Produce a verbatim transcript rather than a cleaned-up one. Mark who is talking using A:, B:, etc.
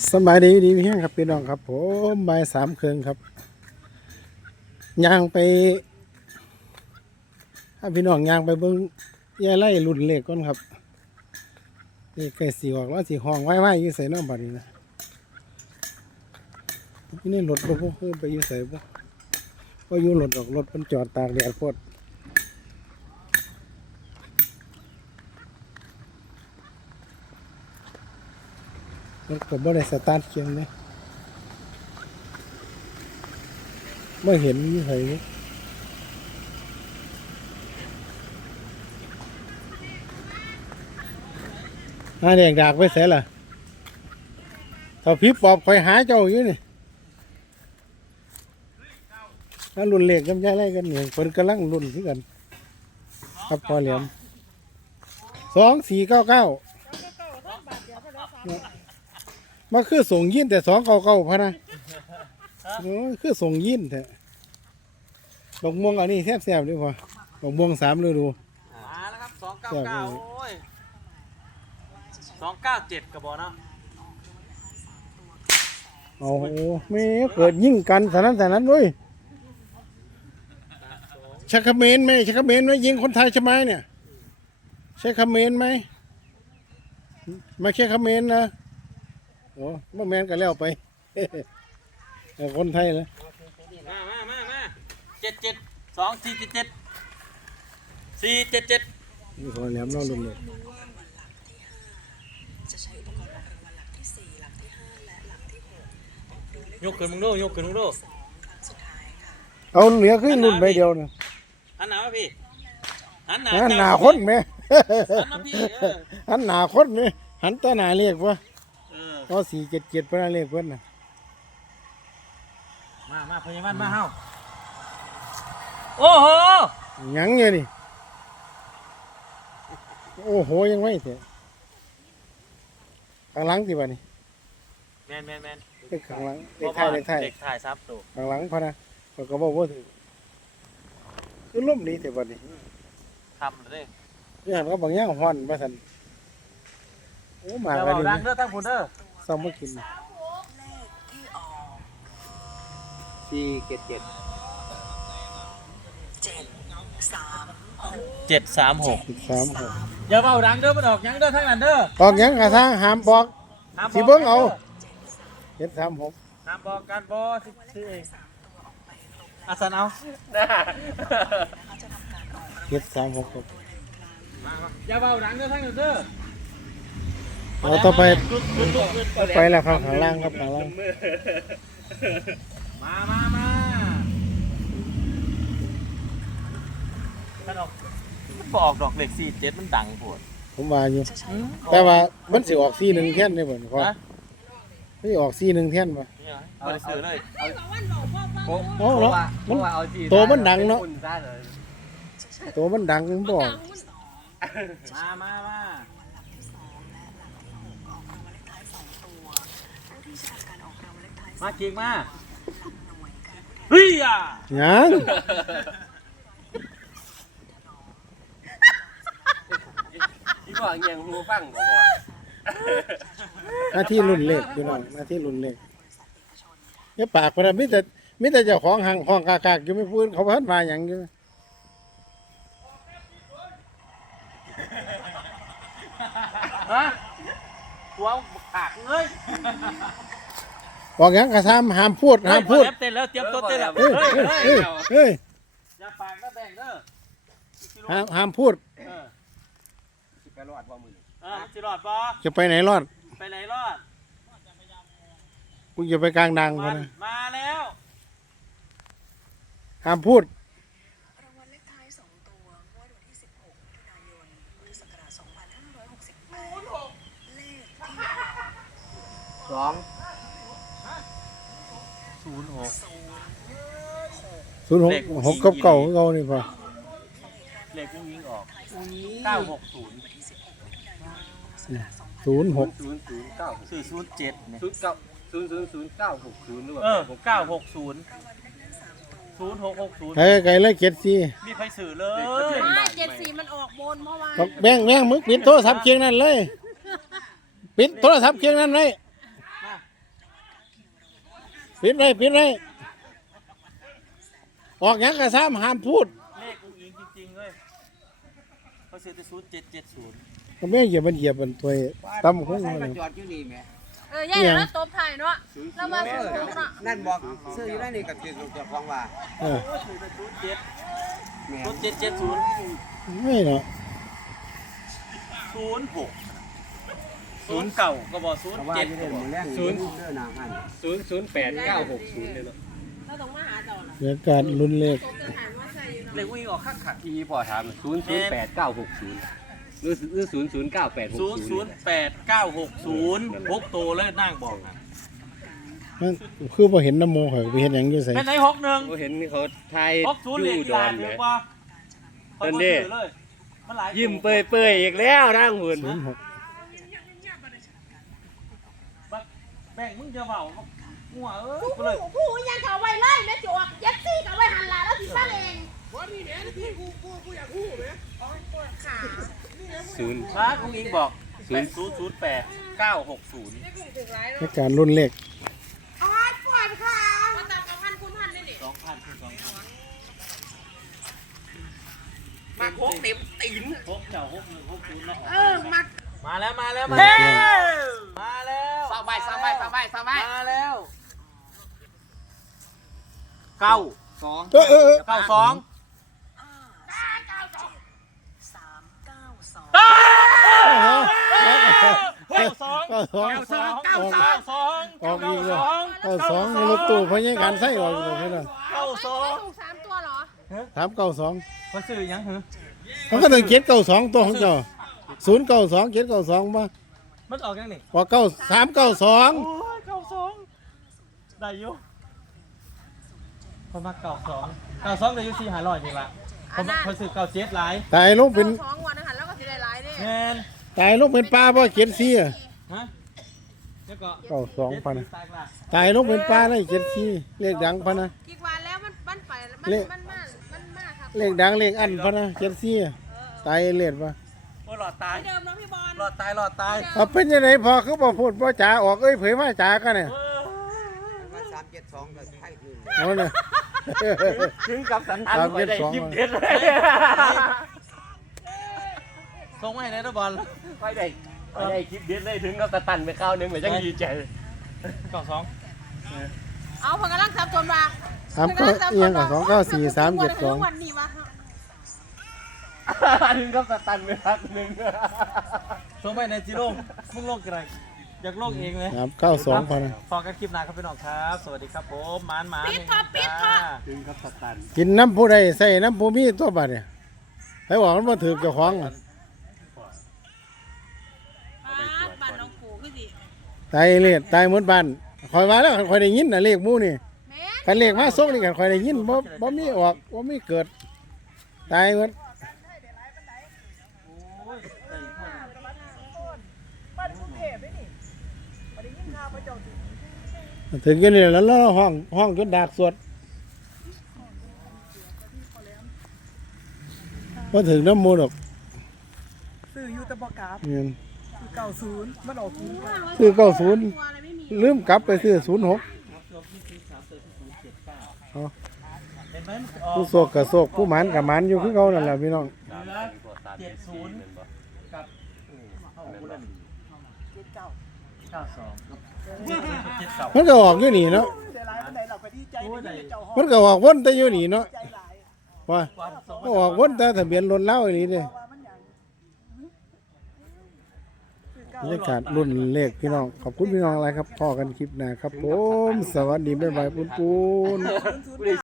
A: สบายดีดีพี่ครับพี่น้องครับผมบ่ายสามครึ่งครับย่างไปถ้าพี่น้องย่างไปเบิ้งยายไล่รุ่นเล็กก่อนครับนี่เคยสีออกแล้วสีห้องไว้ไว้ยืดใส่น้ำบัดนี้นะนี่รถบ่พวกไปยืดใส่บ่ก็อยู่รถออกรถมันจอดตากแดดพดรถก็บ่ได้สตาร์ทเครื่องเลยไม่เห็นยี่ไห้หาแดงดากไปเสียล่ะถ้าพี่ปอบคอยหาเจ้าอยู่นี่ถ้ารุ่นเล็กกำยายไล่กันเนี่ยคนกำลังรุ่นที่กันครับพอเหลี่ยมสองสี่เก้าเก้ามาคือส่งยินแต่สองเก้าเก้าพะนะโอ้คือส่งยินแต่ดอกม่วงอันนี้แซ่บแซ่บด้วยพอดอกม่วงสามฤดู
B: มาแล้วครับสองเก้าเก้าโอ้ยสองเก้าเจ็ดกระบอกเนาะ
A: โอ้โหไม่เกิดยิ่งกันสนั้นสนั้นด้วยใช้คอมเมนต์ไหมใช้คอมเมนต์ไหมยิงคนไทยใช่ไหมเนี่ยใช้คอมเมนต์ไหมไม่ใช่คอมเมนต์นะโอ้เมื่อแมนกันแล้วไปคนไทยเลย
B: มามามามาเจ็ดเจ็ดสองสี่เจ็ดเจ็ดสี่เจ็ดเจ็ด
A: นี่พอแหลมเล่าลุงเลย
B: ยกขึ้นมึงดูยกขึ้นมึงดู
A: เอาเหลือขึ้นรุ่นใบเดียวนะ
B: หันหน้าพี่หันหน้า
A: หันหน้าคนไหม
B: หันหน้าพี่
A: หันหน้าคนไหมหันตาหน้าเรียกว่า
B: เอ
A: อสี่เจ็ดเจ็ดเพื่อนเรียกเพื่อนนะ
B: มามาพยาบาลมาเฮาโอ้โห
A: ยังไงนี่โอ้โหยังไม่เถอะข้างหลังสิบ่ะนี่
B: แมนแมนแมน
A: เด็กข้างหลังเด็กไทยเด็กไทย
B: เด็กไทยซับตัว
A: ข้างหลังพะนะเขาก็บอกว่าถือคือล่มนี้แต่บ่นี่
B: ทำเลย
A: นี่หันก็บางอย่างฮ้อนมาสั่นโอ้มา
B: กันอยู่ดังเด้อทั้งผู้เด้อ
A: ซ้อมมากิน
B: สี่เจ็ดเจ็ดเจ็ดสามหก
A: เจ็ดสามหก
B: อย่าเบาดังเด้อมันออกยังเด้อทั้งนั้นเด้อ
A: ออกยังกระทั่งห้ามบอกสิเบิ้งเอาเจ็ดสามหก
B: ห้ามบอกการบอสิซื้อเองอาสันเอา
A: เจ็ดสามหก
B: อย่าเบาดังเด้อทั้งนั้นเด้อ
A: เราต่อไปไปแล้วครับข้างล่างครับข้างล่าง
B: มามามามันออกมันบอกดอกเหล็กสี่เจ็ดมันดังปวด
A: ผมว่าอยู่แต่ว่ามันสิออกสี่หนึ่งแท่นได้บ่พ่อไม่ออกสี่หนึ่งแท่นป่ะ
B: เอาไปซื้อเลย
A: โอ้เนาะมันตัวมันดังเนาะตัวมันดังมันบอก
B: มามามามาเก่งมาเฮ้ยอ่ะ
A: ยัง
B: ที่บอกยังหูฟังบ่บ่
A: หน้าที่รุ่นเล็กพี่น้องหน้าที่รุ่นเล็กเนี่ยปากพนันมิแต่มิแต่เจ้าของห้างห้องกากากอยู่ไม่พูดเขาพันมาอย่างอยู่
B: ฮะตัวขากเลย
A: บอกยังกระทำห้ามพูดห้ามพูด
B: เต้นแล้วเตรียมตัวเต้นแล้ว
A: เฮ้ยเฮ้ยเฮ้ย
B: อย่าปากก็แบ่งเด้อ
A: ห้ามห้ามพูด
B: ไปรอดบ่มืออ่าสิรอดบ่
A: จะไปไหนรอด
B: ไปไหนรอด
A: กูจะไปกลางดังมา
B: มาแล้ว
A: ห้ามพูด
C: รางวัลเลขท้ายสองตัวงวดวันที่สิบหกมิถุนายนพุทธศักราชสองพันห้าร้อยหกสิบแปดเลขที่
B: สองศูนย์หก
A: ศูนย์หกหกกับเก่าเก่านี่ป่ะ
B: เลขยิงออกเก้าหกศูนย์
A: ศูนย์หก
B: ศูนย์ศูนย์เก้าสี่ศูนย์เจ็ด
D: ศูนย์เก้าศูนย์ศูนย์ศูนย์เก้าหกศูนย์หรือเปล่า
B: เออเก้าหกศูนย์ศูนย์หกหกศูนย์
A: ไก่ไก่เลยเจ็ดสี่
B: มีไฟสื่อเลย
C: เจ็ดสี่มันออกบนเมื่อวาน
A: แบงแบงมึงปิดโทรศัพท์เคียงนั่นเลยปิดโทรศัพท์เคียงนั่นเลยปิดไว้ปิดไว้ออกหยังกระซ้ำห้ามพูด
B: เลขอุ้งอิงจริงๆเลยเขาซื้อแต่ศูนย์เจ็ดเจ็ดศูนย์
A: ก็ไม่เหยียบมันเหยียบมันตัวตั้มของ
D: ใส่
A: มัน
D: มาจอดอยู่นี่แหม่
E: เออย่าอย่างนั้นตบถ่ายเนาะแล้วมาซื้อของเนาะ
D: นั่นบอกซื้ออยู่ได้นี่ก็คือเจ้าของว่า
A: เออ
B: โอ้ยซื้อแต่ศูนย์เจ็ด
D: แม่
B: ศูนย์เจ็ดเจ็ดศูนย์
A: ไม่เนาะ
B: ศูนย์หกศูนย์เก่าก็บอกศูนย์
D: เขาว่า
B: เจ็ด
D: จะได้หมดแรงศูนย์เสื้อหนาหัน
F: ศูนย์ศูนย์แปดเก้าหกศูนย์เลยเนาะ
E: เราต้องมาหาเจ้าล่ะ
A: เดี๋ยวการลุ้นเลข
E: ตบจะถ่ายว่าใส่อยู่เนาะ
B: เลขอุ้งอิงออกข้างขัด
F: ที่พอถามศูนย์ศูนย์แปดเก้าหกศูนย์หรือหรือศูนย์ศูนย์เก้าแปดหก
B: ศูนย์
F: ศู
B: ศู
F: น
B: น
F: ย์
B: ย์แปดเก้าหกศูนย์หกโตเลยนั่งบอกนะ
A: มันคือพอเห็นน้ำโมข่อยไปเห็นหยังอยู่ใส่
B: เป็นไหนหกหนึ่ง
F: เขาเห็นเขาไทย
B: หกศูนย์เลข
F: ยู
B: อี
F: ด
B: ห
F: อ
B: ลาน น
F: ไห
B: ถื
F: ม
B: อว่า
F: เพิ่นเด้
B: เลยมันหลาย
F: ยิ้มเปื่อยเปื่อยๆอีกแล้วนั่งหุ่น
A: ศูนย์หก
B: แบ่งมึงจะเบาหัวเอ้ย
E: ผู้
B: กูเลย
E: ผู้ยังเขาไว้เลยแม่จวกยัดซี่เขาไว้หันหลังแล้วสิฟังเอง
F: ศูนย์
B: ช้าอุ้งอิงบอกศูนย์ศูนย์ศูนย์แปดเก้าหกศูนย์
A: ในการลุ้นเลข
E: อ๋อปวดขามาตามกับพันคุณพันนี่นี่
B: สองพันคูณสองพัน
E: มาโคกเต็มตีน
B: หกเจ้าหกหนึ่งหกศูนย์นะ
E: เออมา
B: มาแล้วมาแล้วมา
A: เฮ้
B: แล้วมาแล้ว
E: สบายสบายสบายสบาย
B: มาแล้วเก้าสอง
A: เออเออเออ
B: เก้าสอง
C: สามเก้าสอง
B: เก้าสอง
A: เก้าสอง
B: เก้าสองเก้าสอง
A: ออกอีกเลยเก้าสองในรถตู้เพราะยังการใส่ออกอยู่เลยนะ
B: เก้าสอง
E: ถูกสามตัวเหรอ
A: ถามเก้าสอง
B: เขาซื้อยังเหรอ
A: มันก็ต้องเจ็ดเก้าสองตัวของเจ้าศูนย์เก้าสองเจ็ดเก้าสองมา
B: มันออกยังนี่
A: ว่าเก้าสามเก้าสอง
B: โอ้ยเก้าสองได้อยู่เขามาเก้าสองเก้าสองได้อยู่สี่ห้าร้อยจริงละเขาเขาซื้อเก้าเจ็ดหลาย
A: ตายลงเป็น
E: สองวันนะคะแล้วก็สิได้หลายเด้
B: แมน
A: ตายลงเป็นปลาเพราะเจ็ดซี่อะ
B: ฮะแล้วก็
A: เก้าสองพันนะ
B: ตายละ
A: ตายลงเป็นปลาได้เจ็ดซี่เลขดังพันนะ
E: กี่วันแล้วมันมันไปมัน
A: เลข
E: มันมากมันมากครับ
A: เลขดังเลขอันพันนะเจ็ดซี่อะตายเลขปะ
B: โอ้หลอดตาย
E: เดิมเนาะพี่บอล
B: หลอดตายหลอดตาย
A: เอาเป็นยังไงพอเขาบอกพูดพ่อจ๋าออกเอ้ยเผยมาจ๋ากันเนี่ย
D: ว่าสามเจ็ดสองก็ไทยอื่น
A: เอาเนี่ย
F: ถึงกับสันทัน
A: สาม
F: ไป
A: เจ็ด
F: ได้
A: สอง
F: คลิปเด็ดเลย
B: ส่งมาให้ในตะบอล
F: ไปได้ไปได้คลิปเด็ดเลยถึงกับสตันไปข้าวหนึงเหมือนยังดีใจ
B: เก้าสอง
E: เอาพอกำลังสับสนมา
A: สามเก้าเอียงกับสองเก้าสี่สามเจ็ดสอง
E: วันนี้วะ
F: ถึงกับสตันไปพักหนึง
B: ส่งไปในจีโร่มึงโลกอะไรอยากโลกเองเลย
A: สามเก้าสองพันนะ
B: พอกันคลิปหน้าครับพี่น้องครับ สวัสดีครับผมหมานหมาน
E: ปิดค่ะปิดค่ะ
F: ถึงกับสตัน
A: กินน้ำผู้ใดใส่น้ำผู้มีตัวบัดเนี่ยให้บอกมันมาถือเจ้าของอะ
E: บ้านน้องปู่คือสิ
A: ตายเลขตายหมดบ้านคอยว่าแล้วคอยได้ยินนะเลขหมู่นี่
E: แม่
A: กันเลขมาส่งนี่กันคอยได้ยินบ่บ่มีออกบ่มีเกิด ตายหมดถึงกันนี่แล้วแล้วห้องห้องจนดากสวดบ่ถึงน้ำมูลหรอก
G: ซื้ออยู่แต่บอกกราฟ
A: เงิน
G: คือเก่าศูนย์มันออกศูนย์เก้า
A: ซื้อเก้าศูนย์
E: ตัวอะไรไม่มี
A: ลืมกลับไปซื้อศูนย์หก
B: เห็นไหมมันออก
A: ผู้โศกกับโศกผู้หมานกับหมานอยู่คือเขานั่นแหละพี่น้อง
B: เจ็ดศูนย์กับเข้ากูได้
G: เจ็ดเก้า
B: เก้าสองเจ็ดเจ็ดเก้า
A: มันก็ออกอยู่นี่เนาะ
G: ได้หลายปานใดเราไปที่ใจที่เจ้าห้อง
A: มันก็ออกวนแต่อยู่นี่เนาะ
G: ใจหลาย
A: ว่า
B: วันสอง
A: ก็ออกวนแต่ทะเบียนรถเล่าอีหลีเด้
G: ว่ามันหยังซื้อเก้า
A: บรรยากาศรุ่นเลขพี่น้องขอบคุณพี่น้องอะไรครับพ่อกันคลิปหน้าครับผมสวัสดีบ๊ายบายปุ้นปุ้น
G: ศูนย์ศูนย์เก้า